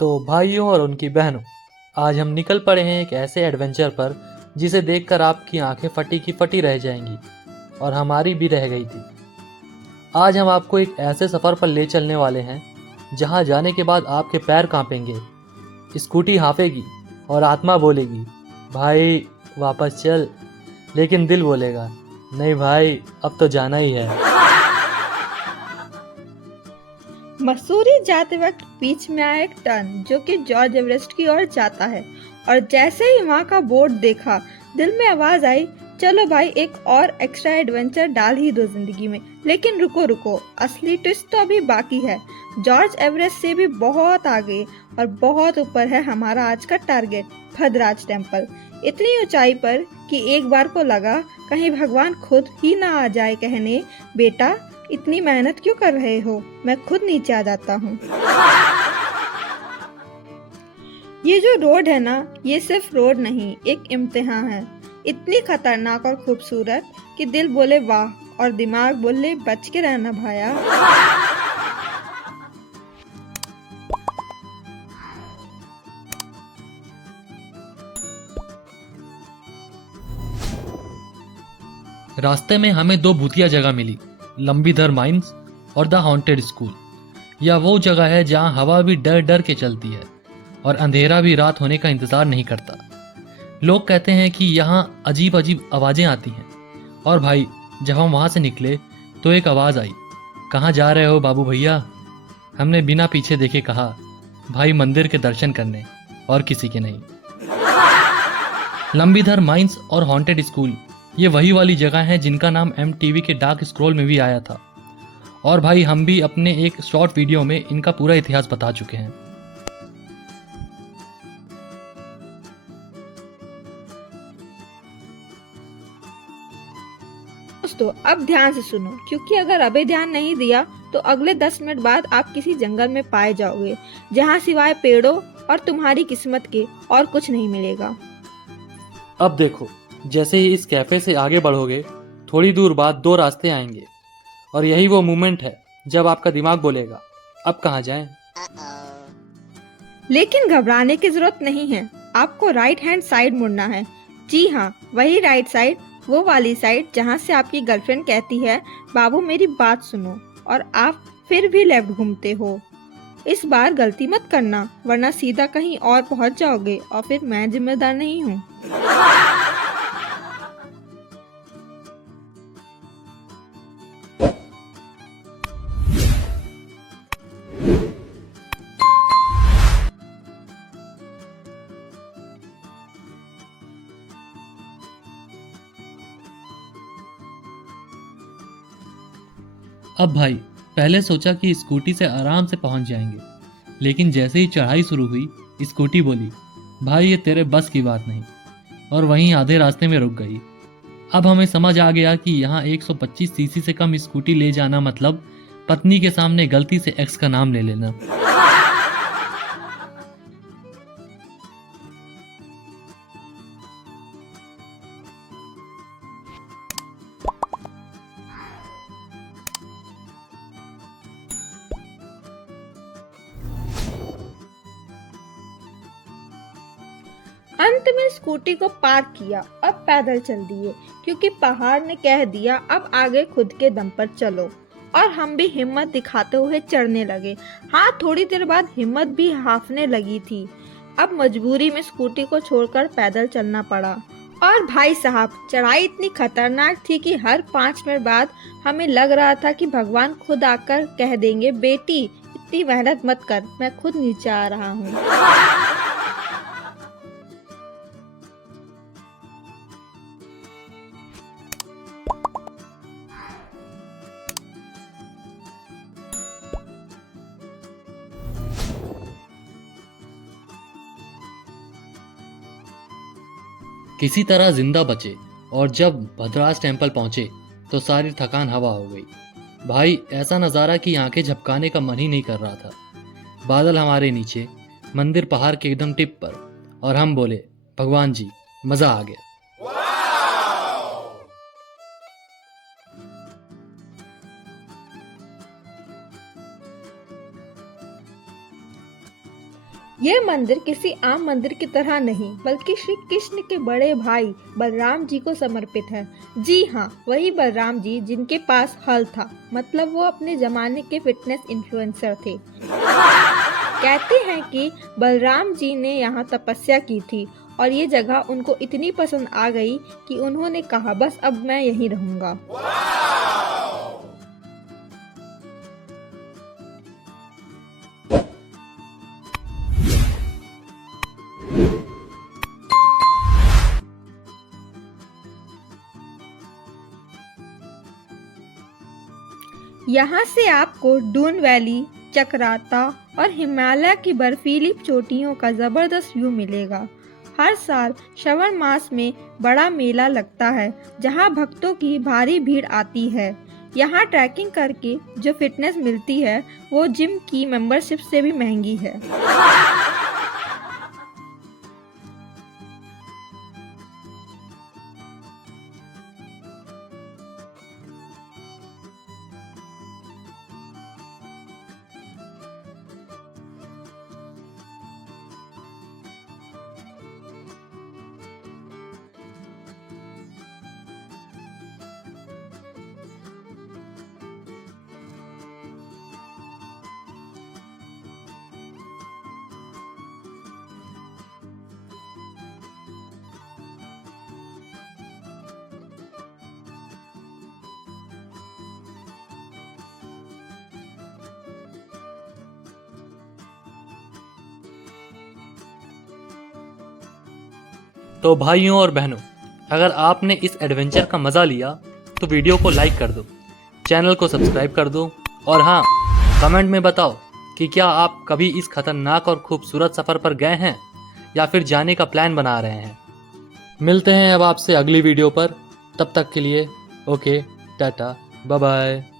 तो भाइयों और उनकी बहनों, आज हम निकल पड़े हैं एक ऐसे एडवेंचर पर जिसे देखकर आपकी आंखें फटी की फटी रह जाएंगी और हमारी भी रह गई थी। आज हम आपको एक ऐसे सफ़र पर ले चलने वाले हैं जहां जाने के बाद आपके पैर कांपेंगे, स्कूटी हाँफेगी और आत्मा बोलेगी, भाई वापस चल। लेकिन दिल बोलेगा, नहीं भाई, अब तो जाना ही है। मसूरी जाते वक्त बीच में आया एक टर्न जो कि जॉर्ज एवरेस्ट की ओर जाता है। और जैसे ही वहां का बोर्ड देखा, दिल में आवाज आई, चलो भाई एक और एक्स्ट्रा एडवेंचर डाल ही दो जिंदगी में। लेकिन रुको रुको, असली ट्विस्ट तो अभी बाकी है। जॉर्ज एवरेस्ट से भी बहुत आगे और बहुत ऊपर है हमारा आज का टारगेट, भद्राज टेम्पल। इतनी ऊंचाई पर कि एक बार को लगा कहीं भगवान खुद ही ना आ जाए कहने, बेटा इतनी मेहनत क्यों कर रहे हो, मैं खुद नीचे आ जाता हूँ। ये जो रोड है ना, ये सिर्फ रोड नहीं, एक इम्तिहान है। इतनी खतरनाक और खूबसूरत कि दिल बोले वाह और दिमाग बोले बच के रहना भाया। रास्ते में हमें दो भूतिया जगह मिली, लंबीधर माइंस और द हॉन्टेड स्कूल। यह वो जगह है जहाँ हवा भी डर डर के चलती है और अंधेरा भी रात होने का इंतजार नहीं करता। लोग कहते हैं कि यहाँ अजीब अजीब आवाज़ें आती हैं। और भाई, जब हम वहाँ से निकले तो एक आवाज़ आई, कहाँ जा रहे हो बाबू भैया? हमने बिना पीछे देखे कहा, भाई मंदिर के दर्शन करने, और किसी के नहीं। लंबीधर माइंस और हॉन्टेड स्कूल ये वही वाली जगह हैं जिनका नाम MTV के डार्क स्क्रॉल में भी आया था। और भाई, हम भी अपने एक शॉर्ट वीडियो में इनका पूरा इतिहास बता चुके हैं। दोस्तों अब ध्यान से सुनो, क्योंकि अगर अभी ध्यान नहीं दिया तो अगले 10 मिनट बाद आप किसी जंगल में पाए जाओगे जहाँ सिवाय पेड़ों और तुम्हारी किस्मत के और कुछ नहीं मिलेगा। अब देखो, जैसे ही इस कैफे से आगे बढ़ोगे, थोड़ी दूर बाद दो रास्ते आएंगे और यही वो मोमेंट है जब आपका दिमाग बोलेगा, अब कहाँ जाएं? लेकिन घबराने की जरूरत नहीं है, आपको राइट हैंड साइड मुड़ना है। जी हाँ, वही राइट साइड, वो वाली साइड जहाँ से आपकी गर्लफ्रेंड कहती है, बाबू मेरी बात सुनो, और आप फिर भी लेफ्ट घूमते हो। इस बार गलती मत करना, वरना सीधा कहीं और पहुँच जाओगे और फिर मैं जिम्मेदार नहीं हूँ। अब भाई, पहले सोचा कि स्कूटी से आराम से पहुंच जाएंगे, लेकिन जैसे ही चढ़ाई शुरू हुई, स्कूटी बोली, भाई ये तेरे बस की बात नहीं, और वहीं आधे रास्ते में रुक गई। अब हमें समझ आ गया कि यहाँ 125 सीसी से कम स्कूटी ले जाना मतलब पत्नी के सामने गलती से एक्स का नाम ले लेना। अंत में स्कूटी को पार्क किया, अब पैदल चल दिए, क्योंकि पहाड़ ने कह दिया अब आगे खुद के दम पर चलो। और हम भी हिम्मत दिखाते हुए चढ़ने लगे। हाँ, थोड़ी देर बाद हिम्मत भी हाफने लगी थी। अब मजबूरी में स्कूटी को छोड़कर पैदल चलना पड़ा। और भाई साहब, चढ़ाई इतनी खतरनाक थी कि हर 5 मिनट बाद हमें लग रहा था कि भगवान खुद आकर कह देंगे, बेटी इतनी मेहनत मत कर, मैं खुद नीचे आ रहा हूँ। किसी तरह जिंदा बचे और जब भद्राज टेम्पल पहुंचे तो सारी थकान हवा हो गई। भाई, ऐसा नज़ारा कि आंखें झपकाने का मन ही नहीं कर रहा था। बादल हमारे नीचे, मंदिर पहाड़ के एकदम टिप पर, और हम बोले, भगवान जी, मज़ा आ गया। ये मंदिर किसी आम मंदिर की तरह नहीं बल्कि श्री कृष्ण के बड़े भाई बलराम जी को समर्पित है। जी हाँ, वही बलराम जी जिनके पास हल था, मतलब वो अपने जमाने के फिटनेस इन्फ्लुएंसर थे। कहते हैं कि बलराम जी ने यहाँ तपस्या की थी और ये जगह उनको इतनी पसंद आ गई कि उन्होंने कहा बस अब मैं यहीं रहूंगा। यहाँ से आपको डून वैली, चक्राता और हिमालय की बर्फीली चोटियों का जबरदस्त व्यू मिलेगा। हर साल श्रावण मास में बड़ा मेला लगता है जहाँ भक्तों की भारी भीड़ आती है। यहाँ ट्रैकिंग करके जो फिटनेस मिलती है वो जिम की मेंबरशिप से भी महंगी है। तो भाइयों और बहनों, अगर आपने इस एडवेंचर का मज़ा लिया तो वीडियो को लाइक कर दो, चैनल को सब्सक्राइब कर दो और हाँ, कमेंट में बताओ कि क्या आप कभी इस खतरनाक और खूबसूरत सफ़र पर गए हैं या फिर जाने का प्लान बना रहे हैं। मिलते हैं अब आपसे अगली वीडियो पर, तब तक के लिए ओके, टाटा, बाय बाय।